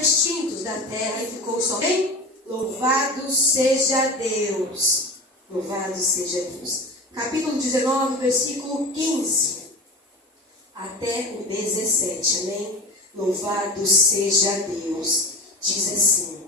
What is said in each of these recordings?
extintos da terra e ficou somente. Louvado seja Deus. Louvado seja Deus. Capítulo 19, versículo 15 até o 17. Amém? Louvado seja Deus. Diz assim: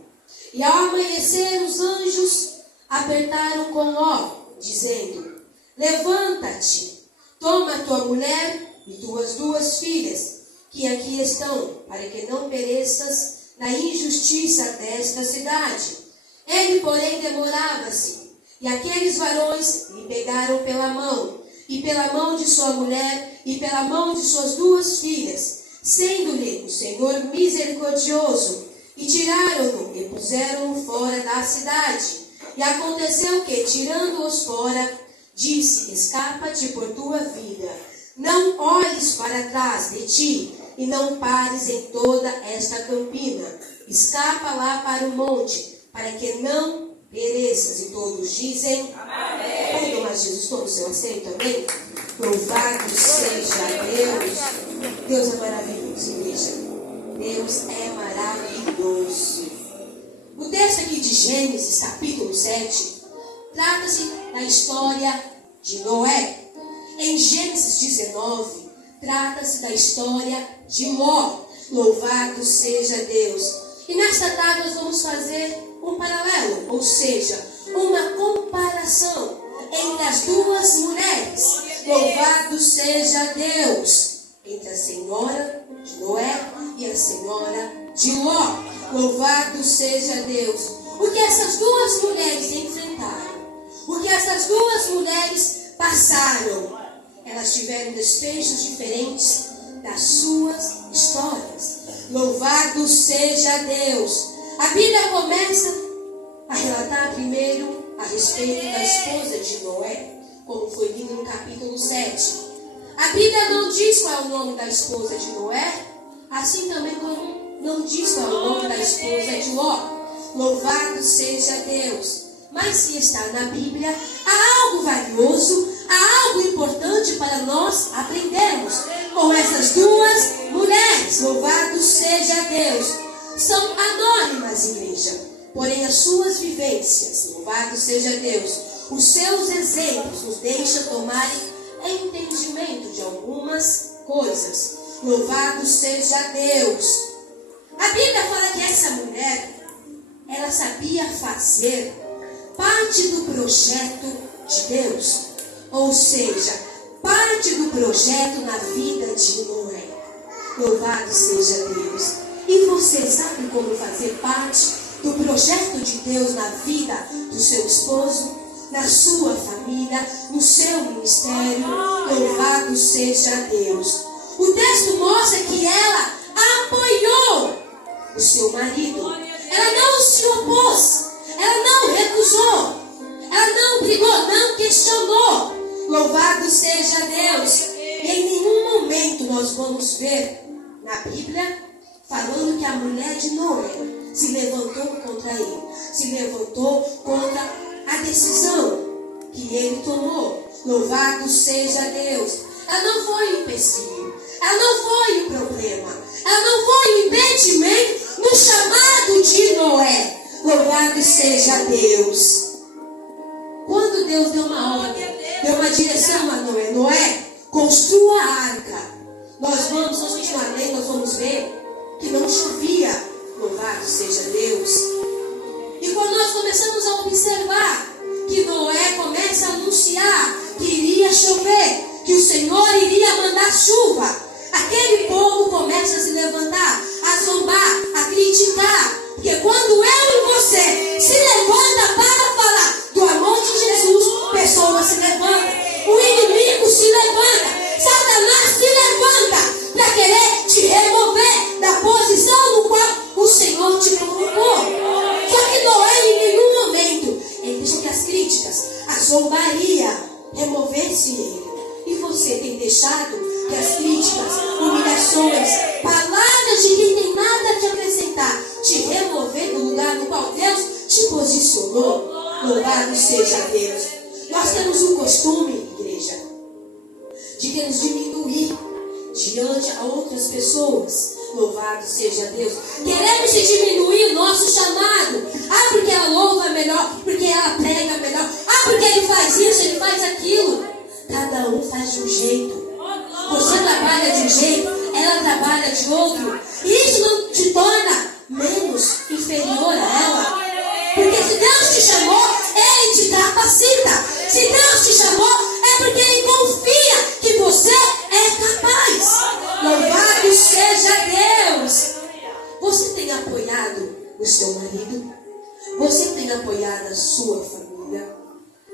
E ao amanhecer os anjos apertaram com Ló, dizendo: Levanta-te, toma tua mulher e tuas 2 filhas, que aqui estão, para que não pereças na injustiça desta cidade. Ele, porém, demorava-se, e aqueles varões lhe pegaram pela mão, e pela mão de sua mulher, e pela mão de suas 2 filhas, sendo-lhe o Senhor misericordioso, e tiraram-no e puseram-no fora da cidade. E aconteceu que, tirando-os fora, disse: Escapa-te por tua vida, não olhes para trás de ti, e não pares em toda esta campina. Escapa lá para o monte, para que não pereças. E todos dizem: Amém. Quando mais Jesus, toma o seu assento, amém? Louvado seja Deus. Deus é maravilhoso, igreja. Deus é maravilhoso. O texto aqui de Gênesis, capítulo 7, trata-se da história de Noé. Em Gênesis 19, trata-se da história de Ló. Louvado seja Deus. E nesta tarde nós vamos fazer um paralelo, ou seja, uma comparação entre as 2 mulheres. Louvado seja Deus. Entre a senhora de Noé e a senhora de Ló. Louvado seja Deus. O que essas 2 mulheres enfrentaram, o que essas 2 mulheres passaram, elas tiveram desfechos diferentes das suas histórias. Louvado seja Deus. A Bíblia começa a relatar primeiro a respeito da esposa de Noé, como foi lido no capítulo 7. A Bíblia não diz qual é o nome da esposa de Noé, assim também como não diz qual é o nome da esposa de Ló. Louvado seja Deus. Mas se está na Bíblia, há algo valioso, há algo importante para nós aprendermos com essas 2 mulheres. Louvado seja Deus. São anônimas, igreja, porém as suas vivências, louvado seja Deus, os seus exemplos nos deixam tomar entendimento de algumas coisas. Louvado seja Deus. A Bíblia fala que essa mulher, ela sabia fazer parte do projeto de Deus, ou seja, parte do projeto na vida de Noé. Louvado seja Deus. E você sabe como fazer parte do projeto de Deus na vida do seu esposo, na sua família, no seu ministério? Louvado seja Deus. O texto mostra que ela apoiou o seu marido. Ela não se opôs, ela não recusou, ela não brigou, não questionou. Louvado seja Deus. E em nenhum momento nós vamos ver na Bíblia falando que a mulher de Noé se levantou contra ele, se levantou contra a decisão que ele tomou. Louvado seja Deus. Ela não foi o empecilho, ela não foi o problema, ela não foi o impedimento no chamado de Noé. Louvado seja Deus. Quando Deus deu uma ordem, deu uma direção a Noé: Noé, construa a arca. Nós continuar lendo, nós vamos ver que não chovia. Louvado seja Deus. E quando nós começamos a observar que Noé começa a anunciar que iria chover, que o Senhor iria mandar chuva, aquele povo começa a se levantar, a zombar, a criticar. Porque quando eu e você se levanta para falar do amor de Jesus, pessoas se levantam, o inimigo se levanta, Satanás se levanta para querer te remover da posição no qual o Senhor te colocou. Só que Noé, em nenhum momento, ele deixou que as críticas, a zombaria removesse ele. E você tem deixado que as críticas, humilhações, palavras de quem tem nada a te acrescentar, te remover do lugar no qual Deus te posicionou? Louvado seja Deus. Nós temos um costume, igreja, de nos diminuir diante a outras pessoas. Louvado seja Deus. Queremos de diminuir o nosso chamado. Ah, porque ela louva melhor, porque ela prega melhor. Ah, porque ele faz isso, ele faz aquilo. Cada um faz de um jeito. Você trabalha de um jeito, ela trabalha de outro. E isso não te torna menos inferior a ela. Porque se Deus te chamou, Ele te capacita. Se Deus te chamou, é porque Ele confia que você é capaz. Louvado seja Deus. Você tem apoiado o seu marido? Você tem apoiado a sua família?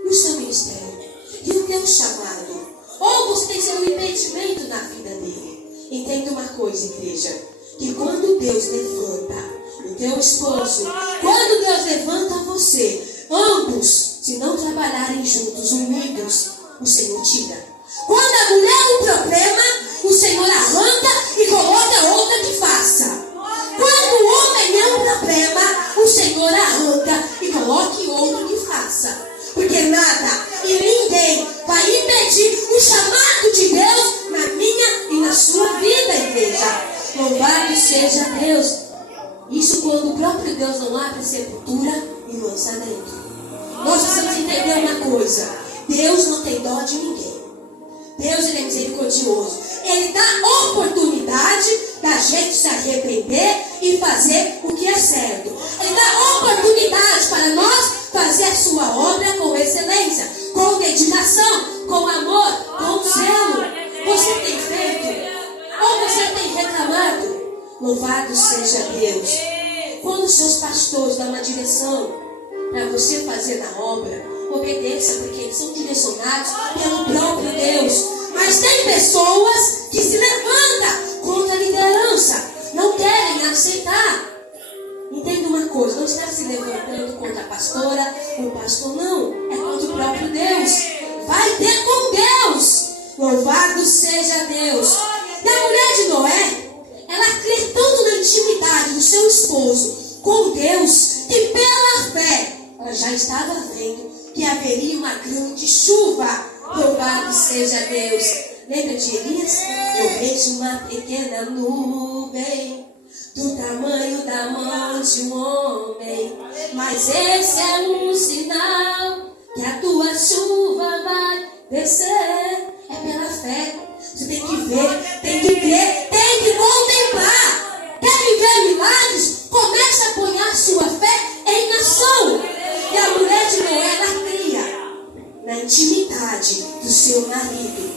E o seu ministério? E o teu chamado? Ou você tem sido um impedimento na vida dele? Entenda uma coisa, igreja. Que quando Deus levanta o teu esposo, quando Deus levanta você, ambos, se não trabalharem juntos, unidos, o Senhor tira. Quando a mulher é um problema, o Senhor arranca e coloca outra que faça. Quando o homem é um problema, o Senhor arranca e coloque outro que faça. Porque nada e ninguém vai impedir o chamado de Deus na minha e na sua vida, igreja. Louvado seja Deus. Isso quando o próprio Deus não abre sepultura e lança dentro. Nós precisamos entender uma coisa. Deus não tem dó de ninguém. Deus, Ele é misericordioso. Ele dá oportunidade da gente se arrepender e fazer o que é certo. Ele dá oportunidade para nós fazer a sua obra com excelência, com dedicação, com amor, com zelo. Você tem feito? Ou você tem reclamado? Louvado seja Deus. Quando os seus pastores dão uma direção para você fazer na obra, obedeça, porque eles são direcionados pelo próprio Deus. Mas tem pessoas que se levantam contra a liderança, não querem aceitar. Entenda uma coisa, não está se levantando contra a pastora, o pastor não, é contra o próprio Deus. Vai ter com Deus. Louvado seja Deus. E a mulher de Noé, ela crê tanto na intimidade do seu esposo com Deus, que pela fé ela já estava vendo que haveria uma grande chuva. Louvado seja Deus. Lembra de Elias? Eu vejo uma pequena nuvem do tamanho da mão de um homem, mas esse é um sinal que a tua chuva vai descer. É pela fé. Você tem que ver, tem que crer, tem que contemplar. Quer viver milagres? Comece a apoiar sua fé em ação. E a mulher de Noé, ela cria na intimidade do seu marido.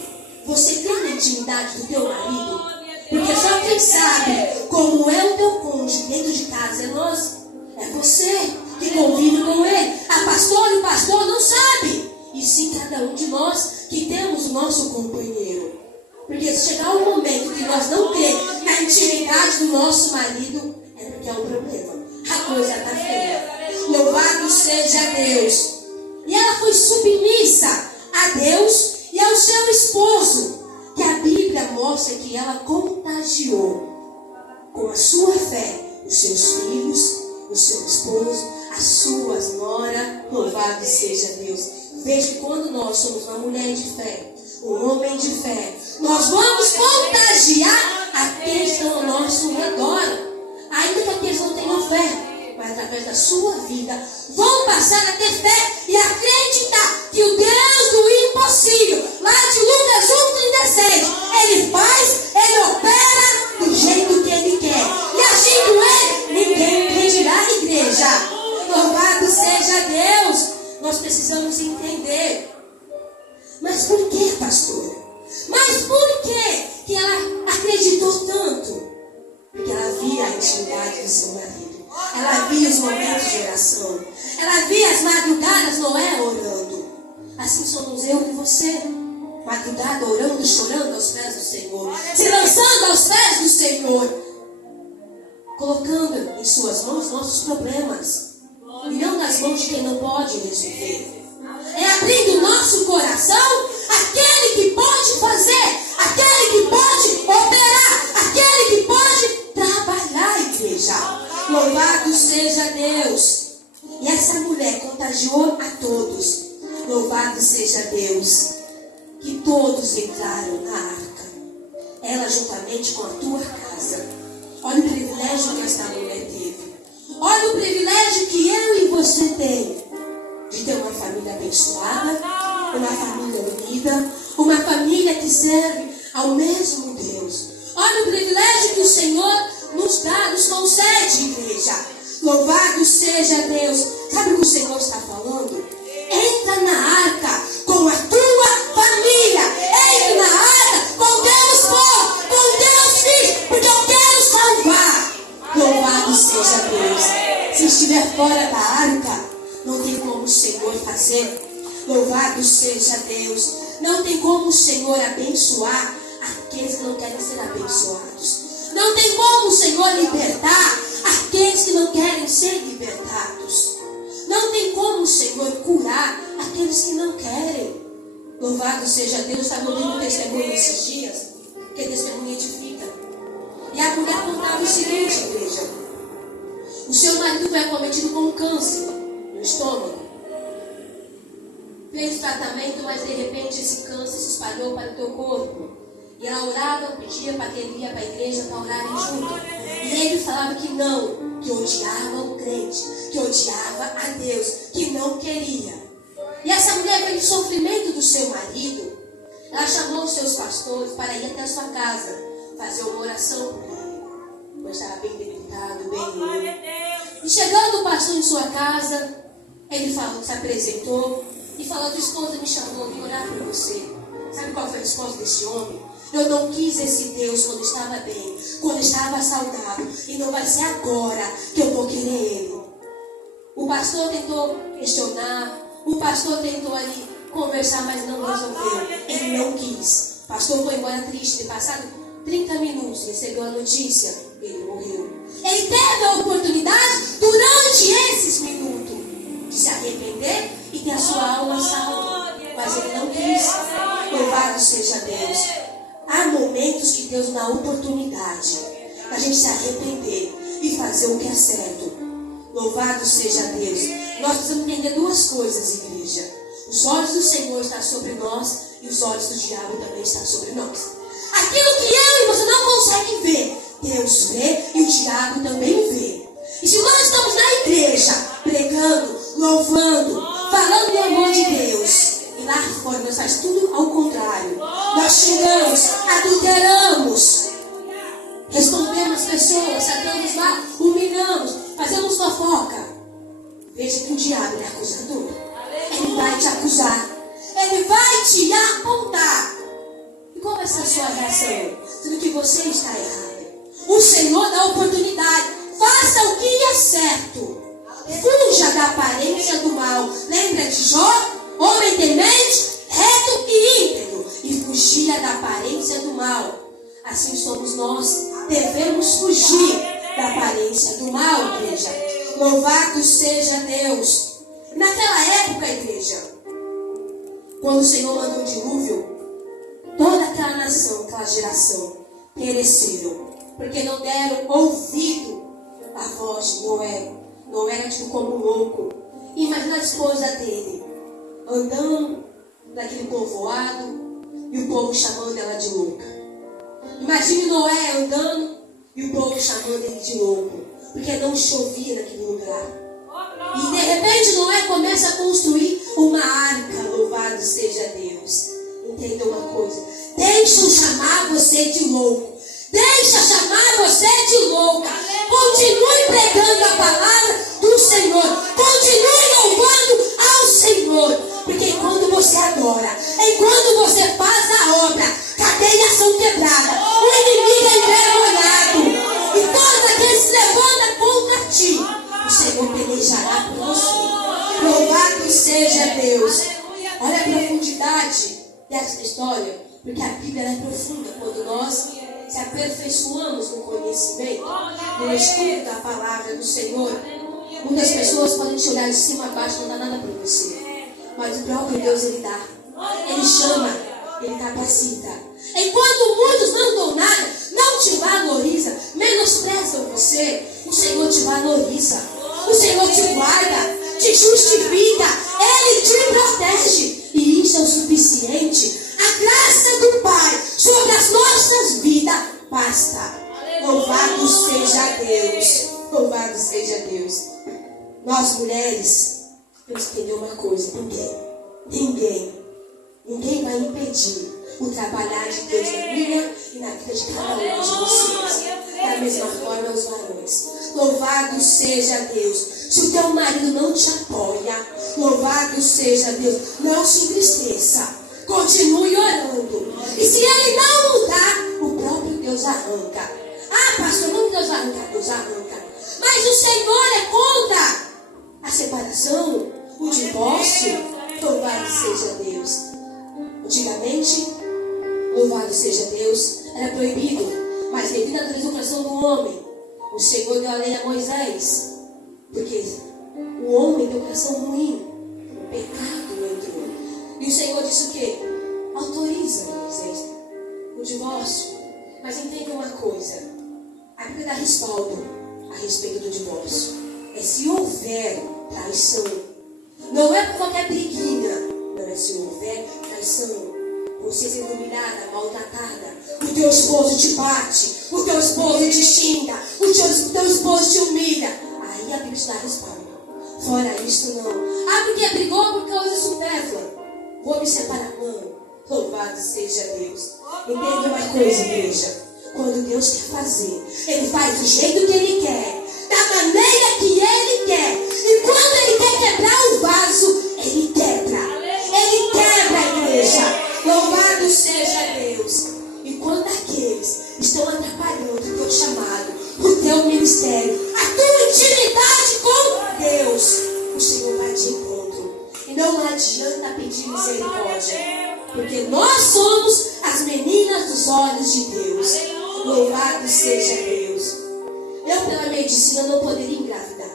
Você crê na intimidade do teu marido? Porque só quem sabe como é o teu cônjuge dentro de casa é nós. É você que convive com ele. A pastora e o pastor não sabe. E sim cada um de nós que temos o nosso companheiro. Porque se chegar um momento que nós não cremos na intimidade do nosso marido, é porque é um problema. A coisa está feia. Louvado seja Deus. E ela foi submissa a Deus e ao seu esposo, que a Bíblia mostra que ela contagiou com a sua fé os seus filhos, o seu esposo, as suas noras. Louvado seja Deus. Veja que quando nós somos uma mulher de fé, um homem de fé, nós vamos contagiar aqueles que estão ao nosso redor. Ainda que aqueles não tenham fé, mas através da sua vida vão passar a ter fé e acreditar que o Deus do impossível, lá de Lucas 1,37, Ele faz, Ele opera do jeito que Ele quer. E agindo Ele, ninguém impedirá, igreja. Louvado seja Deus. Nós precisamos entender. Mas por que, pastora? Mas por que ela acreditou tanto? Porque ela via a intimidade do seu marido. Ela via os momentos de oração. Ela via as madrugadas Noé orando. Assim somos eu e você. Madrugada orando, chorando aos pés do Senhor. Se lançando aos pés do Senhor. Colocando em suas mãos nossos problemas. E não nas mãos de quem não pode resolver. É abrindo o nosso coração aquele que pode fazer, aquele que pode operar, aquele que pode trabalhar, igreja. Louvado seja Deus. E essa mulher contagiou a todos. Louvado seja Deus. Que todos entraram na arca. Ela juntamente com a tua casa. Olha o privilégio que esta mulher teve. abençoada, uma família unida, uma família que serve ao mesmo Deus. Olha o privilégio que o Senhor nos dá, nos concede, igreja. Louvado seja Deus. Sabe o que o Senhor está falando? Entra na arca com a tua família. Entra na arca com teus povos, com teus filhos, porque eu quero salvar. Louvado seja Deus. Se estiver fora da arca, não tem como o Senhor fazer. Louvado seja Deus. Não tem como o Senhor abençoar aqueles que não querem ser abençoados. Não tem como o Senhor libertar aqueles que não querem ser libertados. Não tem como o Senhor curar aqueles que não querem. Louvado seja Deus. Estava ouvindo um testemunho esses dias, que testemunho edifica. E a mulher contava o seguinte, igreja: o seu marido foi acometido com um câncer no estômago. Fez tratamento, mas de repente esse câncer se espalhou para o teu corpo. E ela orava, pedia para que ele ia para a igreja para orarem junto. E ele falava que não, que odiava o crente, que odiava a Deus, que não queria. E essa mulher, pelo sofrimento do seu marido, ela chamou os seus pastores para ir até a sua casa, fazer uma oração por ele. Pois estava bem debilitado, bem. E chegando o pastor em sua casa, ele falou, se apresentou e falou: a tua esposa me chamou de orar por você. Sabe qual foi a resposta desse homem? Eu não quis esse Deus quando estava bem, quando estava saudável, e não vai ser agora que eu vou querer Ele. O pastor tentou questionar, o pastor tentou ali conversar, mas não resolveu. Ele não quis. O pastor foi embora triste. Passado 30 minutos, recebeu a notícia: ele morreu. Ele teve a oportunidade, durante esses minutos, de se arrepender e ter a sua alma salva, mas ele não quis. Louvado seja Deus. Há momentos que Deus dá oportunidade para a gente se arrepender e fazer o que é certo. Louvado seja Deus. Nós precisamos entender duas coisas, igreja. Os olhos do Senhor estão sobre nós e os olhos do diabo também estão sobre nós. Aquilo que eu e você não conseguem ver, Deus vê e o diabo também vê. E se nós estamos na igreja, pregando, louvando, falando do amor de Deus, e lá fora nós fazemos tudo ao contrário. Nós xingamos, adulteramos, respondemos as pessoas, sacamos lá, humilhamos, fazemos fofoca. Veja que o diabo é acusador. Ele vai te acusar. Ele vai te apontar. E qual vai ser a sua reação? Sendo que você está errado. O Senhor dá oportunidade. Faça o que é certo. Fuja da aparência do mal. Lembra de Jó? Homem temente, reto e íntegro, e fugia da aparência do mal. Assim somos nós. Devemos fugir da aparência do mal, igreja. Louvado seja Deus. Naquela época, igreja, quando o Senhor mandou o dilúvio, toda aquela nação, aquela geração, pereceram, porque não deram ouvido à voz de Noé. Noé era tido como louco. Imagina a esposa dele andando naquele povoado e o povo chamando ela de louca. Imagine Noé andando e o povo chamando ele de louco, porque não chovia naquele lugar. E de repente Noé começa a construir uma arca. Louvado seja Deus. Entenda uma coisa: deixa eu chamar você de louco. Deixa chamar você de louca. Continue pregando a palavra do Senhor. Continue louvando ao Senhor. Porque quando você adora, enquanto você faz a obra, cadeias são quebradas, o inimigo é envergonhado, e todos aqueles que se levantam contra ti, o Senhor pelejará por você. Louvado seja Deus. Olha a profundidade dessa história, porque a Bíblia é profunda quando nós se aperfeiçoamos no conhecimento, no estudo da palavra do Senhor. Muitas pessoas podem te olhar de cima a baixo, não dá nada para você. Mas o próprio Deus, Ele dá. Ele chama, Ele capacita. Enquanto muitos não dão nada, não te valoriza, menosprezam você, o Senhor te valoriza. O Senhor te guarda, te justifica, Ele te protege. E isso é o suficiente. A graça do Pai sobre as nossas vidas basta. Louvado seja Deus. Louvado seja Deus. Nós mulheres temos que entender uma coisa. Por quê? Ninguém vai impedir o trabalhar de Deus na minha e na vida de cada um de vocês. Da mesma forma, os varões. Louvado seja Deus. Se o teu marido não te apoia, louvado seja Deus. Não se entristeça. Continue orando. E se ele não mudar, o próprio Deus arranca. Ah, pastor, não Deus arranca. Deus arranca. Mas o Senhor é contra a separação, o divórcio. Louvado seja Deus. Antigamente, louvado seja Deus, era proibido. Mas devido à transformação do homem, o Senhor deu a lei a Moisés. Porque o homem tem um coração ruim. O pecado entrou. E o Senhor disse o quê? Autoriza, Moisés, o divórcio. Mas entenda uma coisa. A Bíblia dá respaldo a respeito do divórcio. É se houver traição. Não é por qualquer briguinha. Não é se houver traição. Você sendo humilhada, maltratada. O teu esposo te bate. O teu esposo te xinga. O teu esposo te humilha. Aí a Bíblia te dá respaldo. Fora isso, não. Ah, porque brigou por causa supérflua. Vou me separar. Não. Louvado seja Deus. Entenda uma coisa, igreja. Quando Deus quer fazer, Ele faz do jeito que Ele quer. Da maneira que Ele quer. E quando Ele quer quebrar o vaso, Ele quebra. Ele quebra a igreja. Louvado seja Deus. E quando aqueles estão atrapalhando o teu chamado, o teu ministério, a tua intimidade com Deus, o Senhor vai de encontro. E não adianta pedir misericórdia. Porque nós somos as meninas dos olhos de Deus. Louvado seja Deus. Eu pela medicina não poderia engravidar.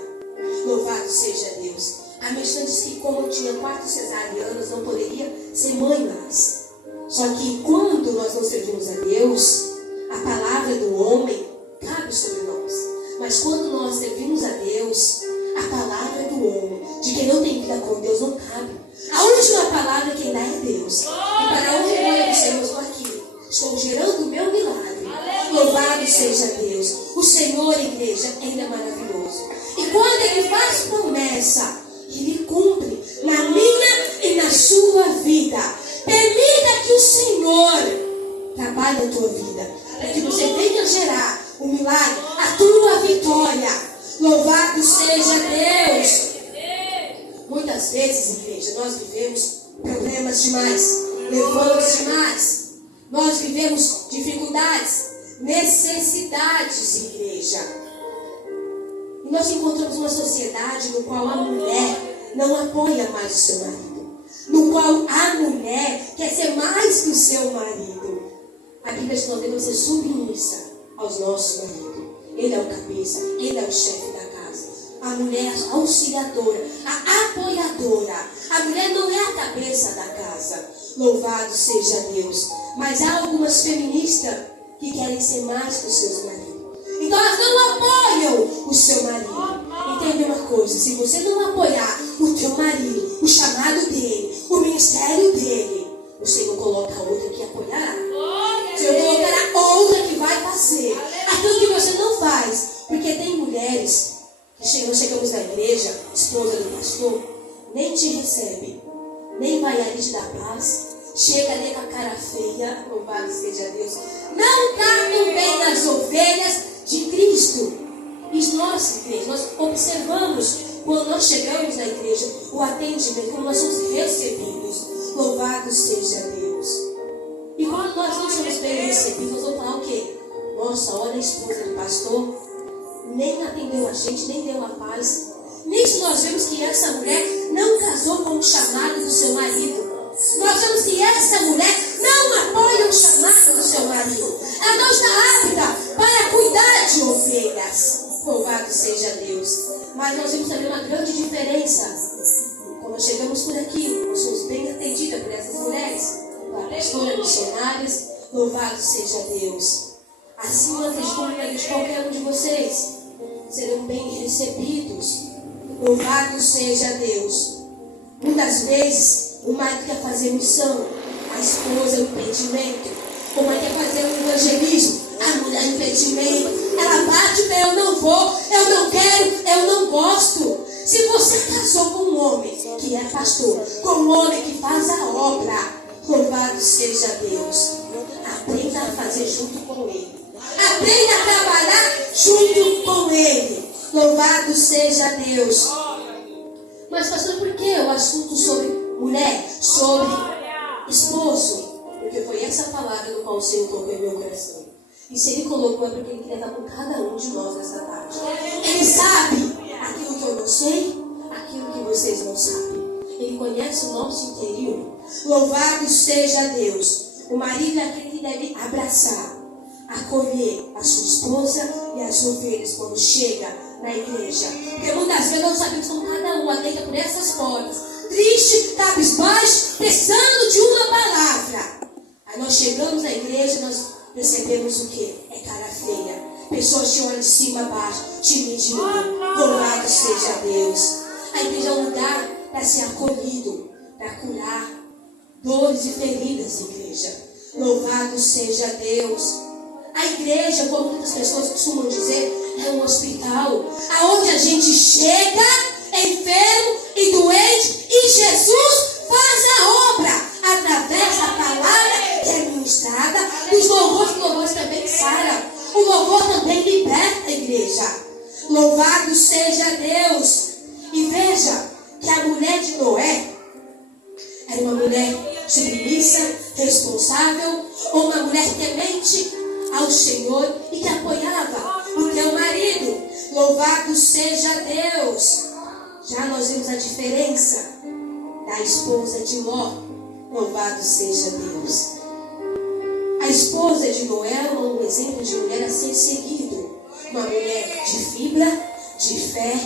Louvado seja Deus. A medicina disse que como eu tinha 4 cesarianas, não poderia ser mãe mais. Só que quando nós não servimos a Deus, a palavra do homem cabe sobre nós. Mas quando nós servimos a Deus, a palavra do homem, de quem não tem vida com Deus, não cabe. A última palavra quem dá é Deus. E para a honra e glória do Senhor, estou aqui. Estou gerando o meu milagre. Louvado seja Deus. O Senhor, igreja, Ele é maravilhoso. E quando Ele faz promessa, Ele cumpre na minha e na sua vida. Permita que o Senhor trabalhe na tua vida, para que você venha gerar o milagre, a tua vitória. Louvado seja Deus. Muitas vezes, igreja, nós vivemos problemas demais, levantes demais. Nós vivemos dificuldades, necessidades, igreja. E nós encontramos uma sociedade no qual a mulher não apoia mais o seu marido. No qual a mulher quer ser mais que o seu marido. A Bíblia diz que nós devemos ser submissa aos nossos maridos. Ele é o cabeça, ele é o chefe da casa. A mulher é a auxiliadora, a apoiadora. A mulher não é a cabeça da casa. Louvado seja Deus. Mas há algumas feministas que querem ser mais que os seus maridos. Então elas não apoiam o seu marido. Entende uma coisa? Se você não apoiar o teu marido, o chamado dele, o ministério dele, o Senhor coloca outra que apoiará. O Senhor colocará outra que vai fazer aquilo que você não faz. Porque tem mulheres que nós chegamos na igreja, esposa do pastor, nem te recebe, nem vai ali te dar paz, chega ali com a cara feia, louvado seja Deus, não tratam bem as ovelhas de Cristo. E nós, igreja, nós observamos quando nós chegamos na igreja o atendimento, como nós somos recebidos. Louvado seja Deus. E quando nós não somos bem recebidos, nós vamos falar o quê? Nossa, olha a esposa do pastor, nem atendeu a gente, nem deu a paz. Nisso nós vemos que essa mulher não casou com o chamado do seu marido. Nós vemos que essa mulher não apoia o chamado do seu marido. Ela não está apta para cuidar de ovelhas. Louvado seja Deus. Mas nós vemos também uma grande diferença. Quando chegamos por aqui, nós somos bem atendidas por essas mulheres, pastoras, missionárias. Louvado seja Deus. Assim eu testemunho de qualquer um de vocês. Serão bem recebidos. Louvado seja Deus. Muitas vezes o marido quer fazer missão, a esposa impedimento. O marido quer fazer um evangelismo, a mulher impedimento. Ela bate para eu não vou, eu não quero, eu não gosto. Se você casou com um homem que é pastor, com o homem que faz a obra. Louvado seja Deus. Aprenda a fazer junto com ele. Aprenda a trabalhar junto com ele. Louvado seja Deus. Mas pastor, por que o assunto sobre mulher, sobre esposo? Porque foi essa palavra do qual o Senhor tocou em meu coração. E se Ele colocou é porque Ele queria estar com cada um de nós nessa tarde. Ele sabe aquilo que eu não sei, aquilo que vocês não sabem. Ele conhece o nosso interior. Louvado seja Deus. O marido é aquele que deve abraçar, acolher a sua esposa e as ovelhas quando chega na igreja. Porque muitas vezes não sabemos como cada um atenta por essas portas. Triste, cabisbaixo, precisando de uma palavra. Aí nós chegamos na igreja e nós percebemos o quê? É cara feia. Pessoas te olham de cima a baixo, te medindo. Louvado seja Deus. A igreja é um lugar para ser acolhido, para curar dores e feridas, igreja. Louvado seja Deus. A igreja, como muitas pessoas costumam dizer, é um hospital, aonde a gente chega enfermo e doente e Jesus faz a obra através da palavra que é ministrada, dos louvores também saram. O louvor também liberta a igreja. Louvado seja Deus. E veja que a mulher de Noé era uma mulher submissa, responsável, uma mulher temente ao Senhor e que apoiava o teu marido. Louvado seja Deus. Já nós vimos a diferença da esposa de Ló. Louvado seja Deus. A esposa de Noé era um exemplo de mulher a ser seguido. Uma mulher de fibra, de fé.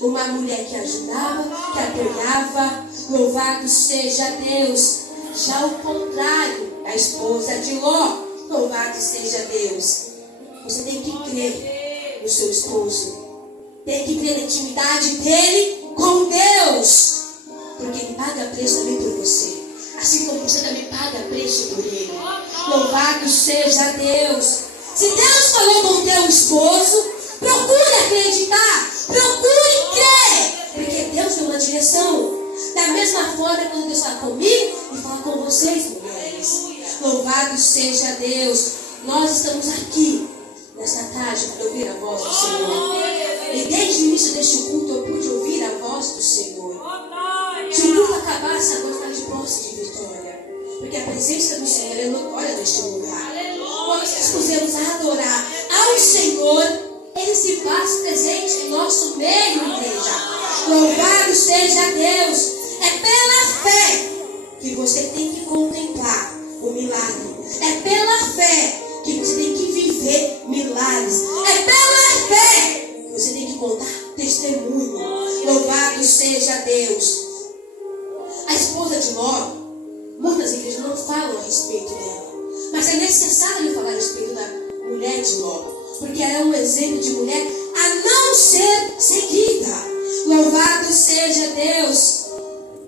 Uma mulher que ajudava, que apoiava. Louvado seja Deus. Já o contrário da esposa de Ló. Louvado seja Deus. Você tem que crer no seu esposo. Tem que crer na intimidade dele com Deus. Porque ele paga preço também por você. Assim como você também paga preço por ele. Louvado seja Deus. Se Deus falou com o teu esposo, procure acreditar. Procure crer. Porque Deus deu uma direção. Da mesma forma, quando Deus fala comigo, Ele fala com vocês, mulheres. Louvado seja Deus. Nós estamos aqui nesta tarde para ouvir a voz do Senhor. E desde o início deste culto eu pude ouvir a voz do Senhor. Se o culto acabasse agora, eu estaria de posse de vitória. Porque a presença do Senhor é notória neste lugar. Quando nós dispusermos a adorar ao Senhor, Ele se faz presente em nosso meio, igreja. Louvado seja Deus. É pela fé que você tem que contemplar o milagre. É pela fé que você tem que viver milagres. É pela fé que você tem que contar testemunho. Louvado seja Deus. A esposa de Ló, muitas igrejas não falam a respeito dela. Mas é necessário falar a respeito da mulher de Ló. Porque ela é um exemplo de mulher a não ser seguida. Louvado seja Deus.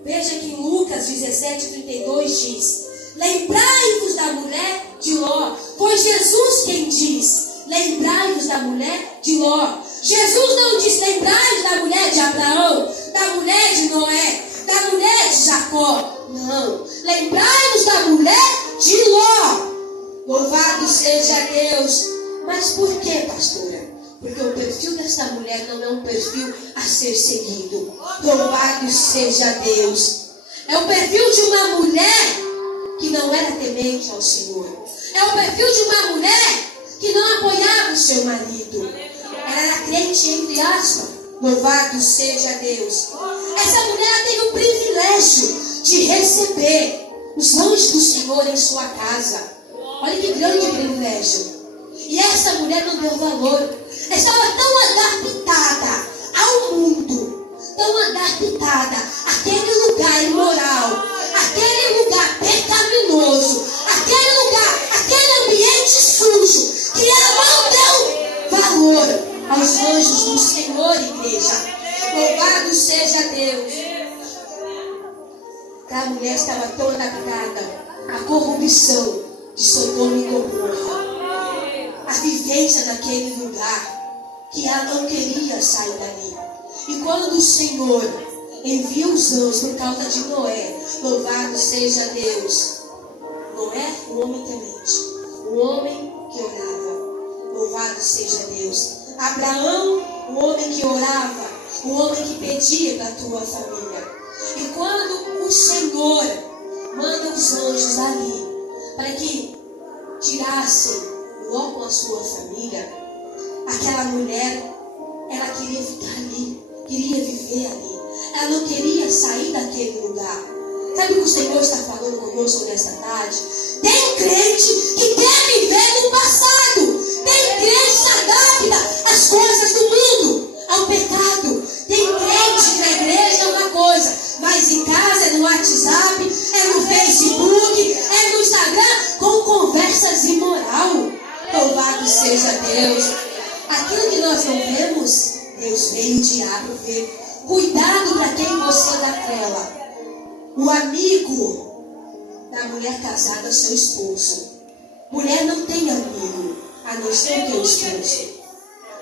Veja que em Lucas 17:32 diz: lembrai-vos da mulher de Ló. Foi Jesus quem diz: lembrai-vos da mulher de Ló. Jesus não diz: lembrai-vos da mulher de Abraão, da mulher de Noé, da mulher de Jacó. Não. Lembrai-vos da mulher de Ló. Louvado seja Deus. Mas por que, pastora? Porque o perfil desta mulher não é um perfil a ser seguido. Louvado seja Deus. É o perfil de uma mulher que não era temente ao Senhor. É o perfil de uma mulher que não apoiava o seu marido. Ela era crente, entre aspas. Louvado seja Deus. Essa mulher teve o privilégio de receber os anjos do Senhor em sua casa. Olha que grande privilégio. E essa mulher não deu valor. Estava tão adaptada ao mundo, tão adaptada àquele lugar imoral, àquele lugar pecaminoso, aquele lugar, aquele ambiente sujo, que ela não deu valor aos anjos do Senhor, igreja. Louvado seja Deus. A mulher estava tão adaptada à corrupção de Sodoma e Gomorra, a vivência naquele lugar, que ela não queria sair dali. E quando o Senhor envia os anjos por causa de Noé. Louvado seja Deus. Noé, o homem temente, o homem que orava. Louvado seja Deus. Abraão, o homem que orava, o homem que pedia para a tua família. E quando o Senhor manda os anjos ali para que tirassem Ló com a sua família, aquela mulher, ela queria ficar ali, queria viver ali. Ela não queria sair daquele lugar. Sabe o que o Senhor está falando conosco nesta tarde? Tem crente que quer viver no passado. Tem crente que se adapta às coisas do mundo, ao pecado. Tem crente na igreja é uma coisa, mas em casa é no WhatsApp, é no Facebook, é no Instagram, com conversas imoral. Louvado seja Deus. Aquilo que nós não vemos, Deus veio, o diabo vê. Cuidado para quem você dá trela. O amigo da mulher casada é seu esposo. Mulher não tem amigo, a não ser que o esposo.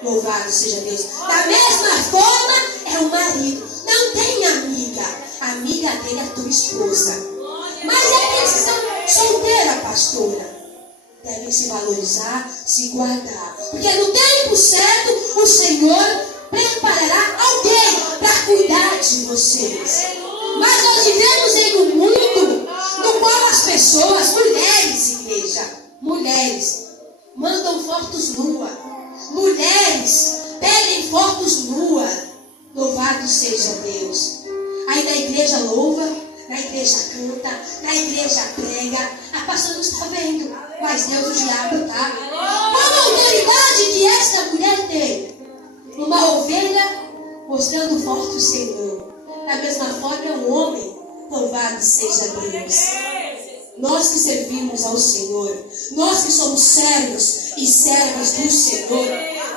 Louvado seja Deus. Da mesma forma é o marido. Não tem amiga. A amiga dele é a tua esposa. Mas é aqueles que são solteiras, pastora. Devem se valorizar, se guardar. Porque no tempo certo o Senhor preparará alguém para cuidar de vocês. Mas nós vivemos em um mundo no qual as pessoas, mulheres, igreja, mulheres, mandam fotos nuas. Mulheres pedem fotos nuas. Louvado seja Deus. Aí na igreja louva, na igreja canta, na igreja prega. A pastora não está vendo, mas Deus, o diabo está. Qual a autoridade que esta mulher tem? Uma ovelha mostrando fotos sem mão. Da mesma forma é um homem. Louvado seja Deus. Nós que servimos ao Senhor, nós que somos servos e servas do Senhor,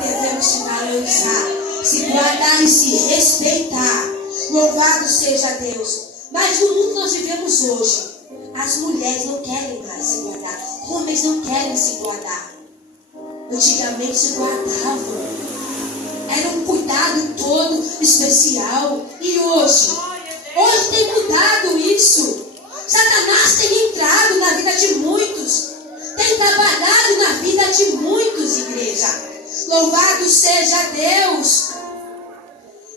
devemos se valorizar, se guardar e se respeitar. Louvado seja Deus. Mas no mundo que nós vivemos hoje, as mulheres não querem mais se guardar, homens não querem se guardar. Antigamente se guardavam, era um cuidado todo especial. E hoje tem mudado isso. Satanás tem entrado na vida de muitos, tem trabalhado na vida de muitos, igreja. Louvado seja Deus.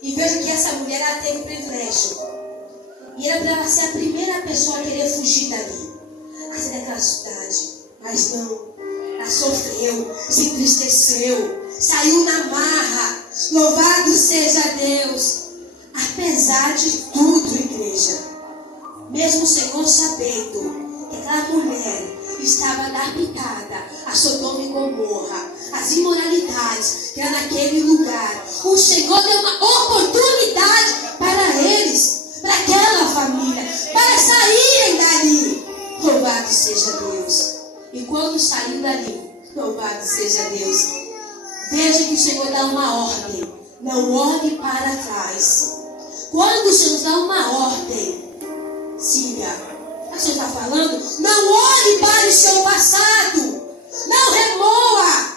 E veja que essa mulher, ela teve privilégio. E era para ela ser a primeira pessoa a querer fugir dali, a sair daquela cidade. Mas não, ela sofreu, se entristeceu, saiu na marra. Louvado seja Deus. Apesar de tudo, igreja, mesmo o Senhor sabendo que aquela mulher estava adaptada a Sodoma e Gomorra, as imoralidades que era naquele lugar, o Senhor deu uma oportunidade para eles, para aquela família, para saírem dali. Louvado seja Deus. E quando saiu dali, louvado seja Deus, veja que o Senhor dá uma ordem: não olhe para trás. Quando o Senhor dá uma ordem, siga. O Senhor está falando: não olhe para o seu passado, não remoa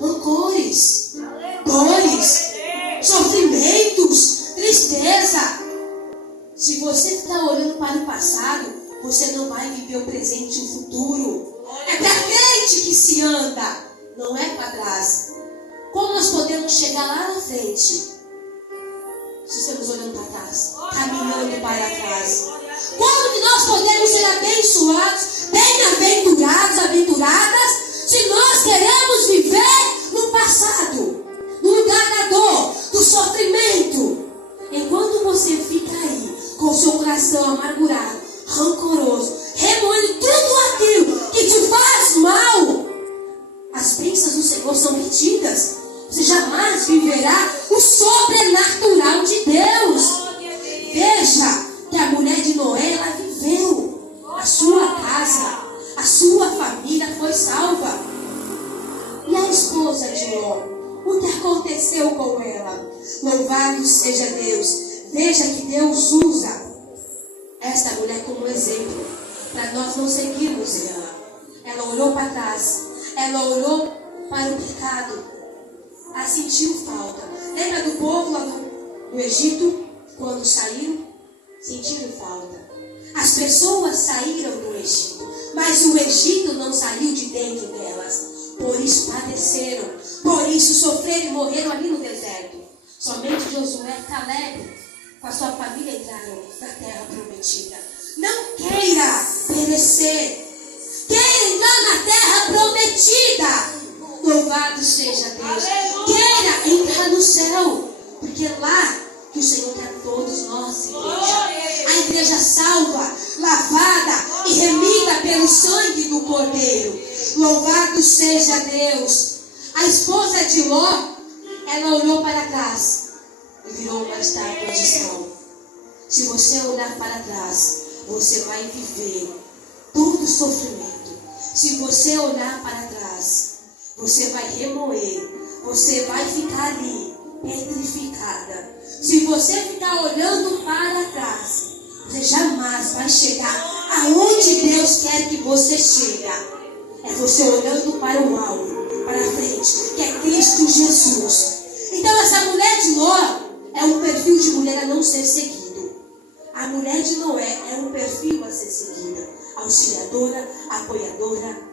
rancores, dores, sofrimentos, tristeza. Se você ficar olhando para o passado, você não vai viver o presente e o futuro. É para frente que se anda, não é para trás. Como nós podemos chegar lá na frente se estamos olhando para trás, caminhando para trás? Como que nós podemos ser abençoados, bem-aventurados, aventuradas, se nós queremos viver no passado, no lugar da dor, do sofrimento? Enquanto você fica aí com o seu coração amargurado, rancoroso, remoendo tudo aquilo que te faz mal, as bênçãos do Senhor são retidas. Você jamais viverá o sobrenatural de Deus. Veja que a mulher de Noé, ela viveu. A sua casa, a sua família foi salva. E a esposa de Ló, o que aconteceu com ela? Louvado seja Deus. Veja que Deus usa esta mulher como exemplo para nós não seguirmos ela. Ela olhou para trás, ela olhou para o pecado, ela sentiu falta. Lembra do povo lá do Egito? quando saíram, sentiram falta. As pessoas saíram do Egito, mas o Egito não saiu de dentro delas. Por isso padeceram, por isso sofreram e morreram ali no deserto. Somente Josué e Caleb, com a sua família, entraram na terra prometida. Não queira perecer, queira entrar na terra prometida. Louvado seja Deus. Queira entrar no céu, porque é lá que o Senhor quer todos nós, igreja. A igreja salva, lavada e remida pelo sangue do Cordeiro. Louvado seja Deus. A esposa de Ló, ela olhou para trás e virou uma estátua de sal. Se você olhar para trás, você vai viver todo o sofrimento. Se você olhar para trás, você vai remoer, você vai ficar ali, petrificada. Se você ficar olhando para trás, você jamais vai chegar aonde Deus quer que você chegue. É você olhando para o alto, para a frente, que é Cristo Jesus. Então essa mulher de Ló é um perfil de mulher a não ser seguido. A mulher de Noé é um perfil a ser seguida. Auxiliadora, apoiadora,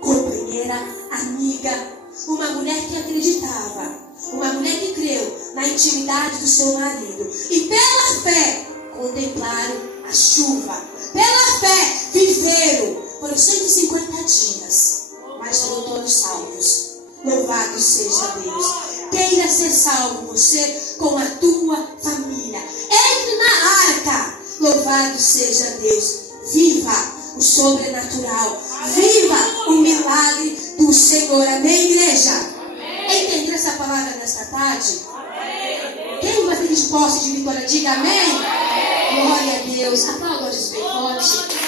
companheira, amiga. Uma mulher que acreditava. Uma mulher que creu na intimidade do seu marido. E pela fé contemplaram a chuva. Pela fé viveram. Foram 150 dias. Mas foram todos salvos. Louvado seja Deus. Queira ser salvo você com a tua família. Entre na arca. Louvado seja Deus. Viva o sobrenatural. Viva o milagre do Senhor. Amém, igreja? Amém. Entenderam essa palavra nesta tarde? Amém. Quem vai ter de posse de vitória? Diga amém. Amém. Glória a Deus. Aplauda Jesus bem forte.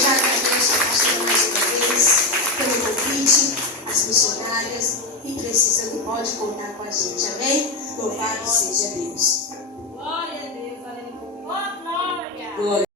Já agradeço a pastora mais uma vez pelo convite, as missionárias, e precisando pode contar com a gente. Amém? Louvado seja Deus. Glória a Deus. Aleluia. Glória. Glória.